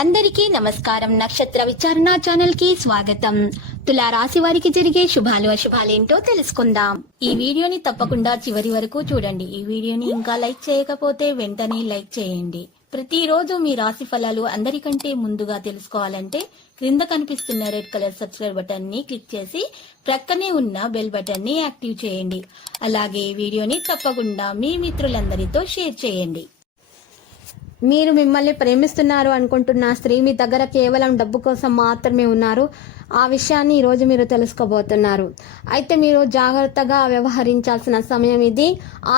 అందరికీ నమస్కారం. నక్షత్ర విచారణ ఛానల్ కి స్వాగతం. తులా రాశి వారికి జరిగే శుభాలు అశుభాలేంటో తెలుసుకుందాం. ఈ వీడియోని తప్పకుండా చివరి వరకు చూడండి. ఈ వీడియోని ఇంకా లైక్ చేయకపోతే వెంటనే లైక్ చేయండి. ప్రతిరోజు మీ రాశి ఫలాలు అందరికంటే ముందుగా తెలుసుకోవాలంటే క్రింద కనిపిస్తున్న రెడ్ కలర్ సబ్స్క్రైబ్ బటన్ ని క్లిక్ చేసి ప్రక్కనే ఉన్న బెల్ బటన్ ని యాక్టివ్ చేయండి. అలాగే ఈ వీడియోని తప్పకుండా మీ మిత్రులందరితో షేర్ చేయండి. మీరు మిమ్మల్ని ప్రేమిస్తున్నారు అనుకుంటున్న స్త్రీ మీ దగ్గర కేవలం డబ్బు కోసం మాత్రమే ఉన్నారు. ఆ విషయాన్ని ఈరోజు మీరు తెలుసుకోబోతున్నారు. అయితే మీరు జాగ్రత్తగా వ్యవహరించాల్సిన సమయం ఇది.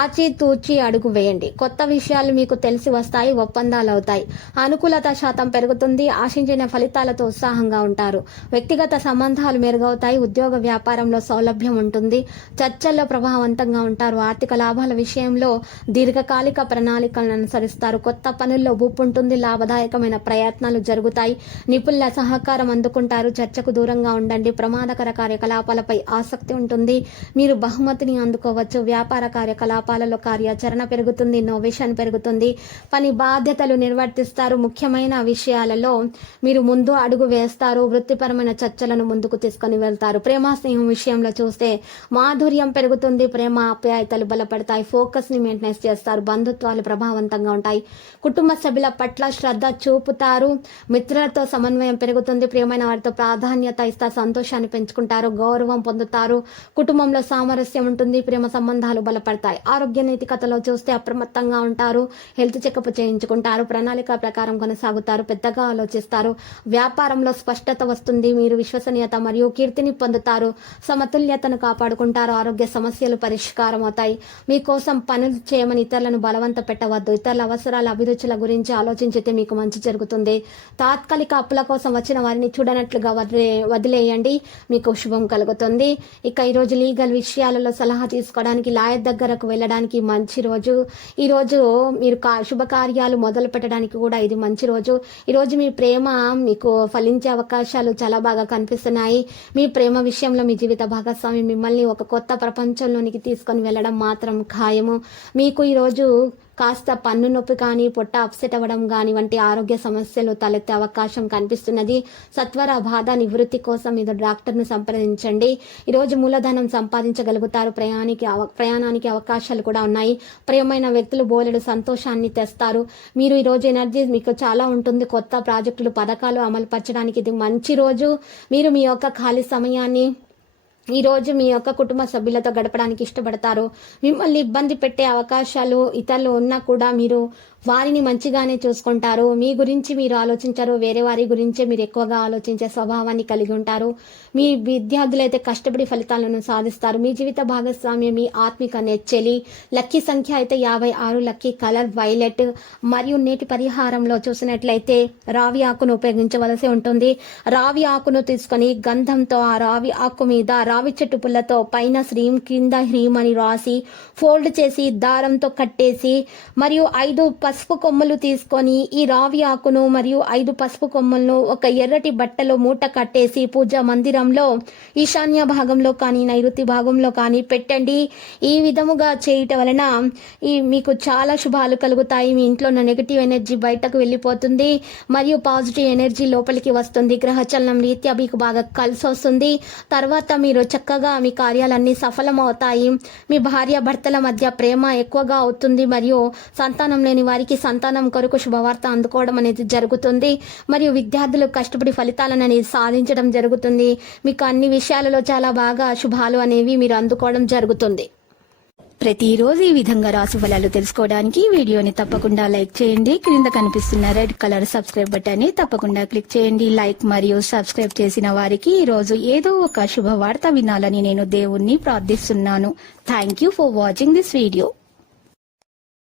ఆచితూచి అడుగు వేయండి. కొత్త విషయాలు మీకు తెలిసి వస్తాయి. ఒప్పందాలు అవుతాయి. అనుకూలత శాతం పెరుగుతుంది. ఆశించిన ఫలితాలతో ఉత్సాహంగా ఉంటారు. వ్యక్తిగత సంబంధాలు మెరుగవుతాయి. ఉద్యోగ వ్యాపారంలో సౌలభ్యం ఉంటుంది. చర్చల్లో ప్రభావవంతంగా ఉంటారు. ఆర్థిక లాభాల విషయంలో దీర్ఘకాలిక ప్రణాళికలను అనుసరిస్తారు. కొత్త పనుల్లో ఊపు ఉంటుంది. లాభదాయకమైన ప్రయత్నాలు జరుగుతాయి. నిపుణుల సహకారం అందుకుంటారు. చర్చకు దూరంగా ఉండండి. ప్రమాదకర కార్యకలాపాలపై ఆసక్తి ఉంటుంది. మీరు బహుమతిని అందుకోవచ్చు. వ్యాపార కార్యకలాపాలలో కార్యాచరణ పెరుగుతుంది. ఇన్నోవేషన్ పెరుగుతుంది. పని బాధ్యతలు నిర్వర్తిస్తారు. ముఖ్యమైన విషయాలలో మీరు ముందు అడుగు వేస్తారు. వృత్తిపరమైన చర్చలను ముందుకు తీసుకుని వెళ్తారు. ప్రేమ స్నేహం విషయంలో చూస్తే మాధుర్యం పెరుగుతుంది. ప్రేమ ఆప్యాయతలు బలపడతాయి. ఫోకస్ ని మెయింటెనెన్స్ చేస్తారు. బంధుత్వాలు ప్రభావవంతంగా ఉంటాయి. కుటుంబ సభ్యుల పట్ల శ్రద్ధ చూపుతారు. మిత్రులతో సమన్వయం పెరుగుతుంది. ప్రియమైన వారితో ప్రాధాన్యత ఇస్తారు. సంతోషాన్ని పెంచుకుంటారు. గౌరవం పొందుతారు. కుటుంబంలో సామరస్యం ఉంటుంది. ప్రేమ సంబంధాలు బలపడతాయి. ఆరోగ్య నైతికతలో చూస్తే అప్రమత్తంగా ఉంటారు. హెల్త్ చెకప్ చేయించుకుంటారు. ప్రణాళిక ప్రకారం కొనసాగుతారు. పెద్దగా ఆలోచిస్తారు. వ్యాపారంలో స్పష్టత వస్తుంది. మీరు విశ్వసనీయత మరియు కీర్తిని పొందుతారు. సమతుల్యతను కాపాడుకుంటారు. ఆరోగ్య సమస్యలు పరిష్కారం అవుతాయి. మీకోసం పనులు చేయమని ఇతరులను బలవంత పెట్టవద్దు. ఇతరుల అవసరాల అభిరుచుల గురించి ఆలోచించితే మీకు మంచి జరుగుతుంది. తాత్కాలిక అప్పుల కోసం వచ్చిన వారిని చూడనట్లుగా వదిలేయండి. మీకు శుభం కలుగుతుంది. ఇక ఈరోజు లీగల్ విషయాలలో సలహా తీసుకోవడానికి లాయర్ దగ్గరకు వెళ్ళడానికి మంచి రోజు. ఈరోజు మీరు శుభకార్యాలు మొదలు పెట్టడానికి కూడా ఇది మంచి రోజు. ఈరోజు మీ ప్రేమ మీకు ఫలించే అవకాశాలు చాలా బాగా కనిపిస్తున్నాయి. మీ ప్రేమ విషయంలో మీ జీవిత భాగస్వామి మిమ్మల్ని ఒక కొత్త ప్రపంచంలోనికి తీసుకొని వెళ్ళడం మాత్రం ఖాయము. మీకు ఈరోజు కాస్త పన్ను నొప్పి కానీ పొట్ట అప్సెట్ అవ్వడం కానీ వంటి ఆరోగ్య సమస్యలు తలెత్తే అవకాశం కనిపిస్తున్నది. సత్వర బాధ నివృత్తి కోసం మీరు డాక్టర్ను సంప్రదించండి. ఈరోజు మూలధనం సంపాదించగలుగుతారు. ప్రయాణానికి అవకాశాలు కూడా ఉన్నాయి. ప్రియమైన వ్యక్తులు బోలెడు సంతోషాన్ని తెస్తారు. మీరు ఈరోజు ఎనర్జీ మీకు చాలా ఉంటుంది. కొత్త ప్రాజెక్టులు పథకాలు అమలు పరచడానికి ఇది మంచి రోజు. మీరు మీ యొక్క ఖాళీ సమయాన్ని ఈ రోజు మీ యొక్క కుటుంబ సభ్యులతో గడపడానికి ఇష్టపడతారు. మిమ్మల్ని ఇబ్బంది పెట్టే అవకాశాలు ఇతరులు ఉన్నా కూడా మీరు వారిని మంచిగానే చూసుకుంటారు. మీ గురించి మీరు ఆలోచించరు. వేరే వారి గురించే మీరు ఎక్కువగా ఆలోచించే స్వభావాన్ని కలిగి ఉంటారు. మీ విద్యార్థులైతే కష్టపడి ఫలితాలను సాధిస్తారు. మీ జీవిత భాగస్వామ్యం మీ ఆత్మిక నెచ్చెలి. లక్కీ సంఖ్య అయితే 56. Lucky colour violet. మరియు నేటి పరిహారంలో చూసినట్లయితే రావి ఆకును ఉపయోగించవలసి ఉంటుంది. రావి ఆకును తీసుకొని గంధంతో ఆ రావి ఆకు మీద రావి చెట్టు పుల్లతో పైన శ్రీం కింద హ్రీం అని రాసి ఫోల్డ్ చేసి దారంతో కట్టేసి మరియు 5 పసుపు కొమ్మలు తీసుకొని ఈ రావి ఆకును మరియు 5 పసుపు కొమ్మలను ఒక ఎర్రటి బట్టలో మూట కట్టేసి పూజా మందిరంలో ఈశాన్య భాగంలో కానీ నైరుతి భాగంలో కానీ పెట్టండి. ఈ విధముగా చేయటం వలన మీకు చాలా శుభాలు కలుగుతాయి. మీ ఇంట్లో ఉన్న నెగిటివ్ ఎనర్జీ బయటకు వెళ్ళిపోతుంది మరియు పాజిటివ్ ఎనర్జీ లోపలికి వస్తుంది. గ్రహచలనం రీత్యా మీకు బాగా కలిసి వస్తుంది. తర్వాత మీరు చక్కగా మీ కార్యాలన్నీ సఫలం అవుతాయి. మీ భార్య భర్తల మధ్య ప్రేమ ఎక్కువగా అవుతుంది మరియు సంతానం లేని వారికి సంతానం కొరకు శుభవార్త అందుకోవడం అనేది జరుగుతుంది. మరియు విద్యార్థులు కష్టపడి ఫలితాలను అనేది సాధించడం జరుగుతుంది. మీకు అన్ని విషయాలలో చాలా బాగా శుభాలు అనేవి మీరు అందుకోవడం జరుగుతుంది. ప్రతిరోజు ఈ విధంగా రాశి ఫలాలు తెలుసుకోవడానికి వీడియోని తప్పకుండా లైక్ చేయండి. క్రింద కనిపిస్తున్న రెడ్ కలర్ సబ్స్క్రైబ్ బటన్ ని తప్పకుండా క్లిక్ చేయండి. లైక్ మరియు సబ్స్క్రైబ్ చేసిన వారికి ఈ రోజు ఏదో ఒక శుభవార్త వినాలని నేను దేవుణ్ణి ప్రార్థిస్తున్నాను. Thank you for watching this video.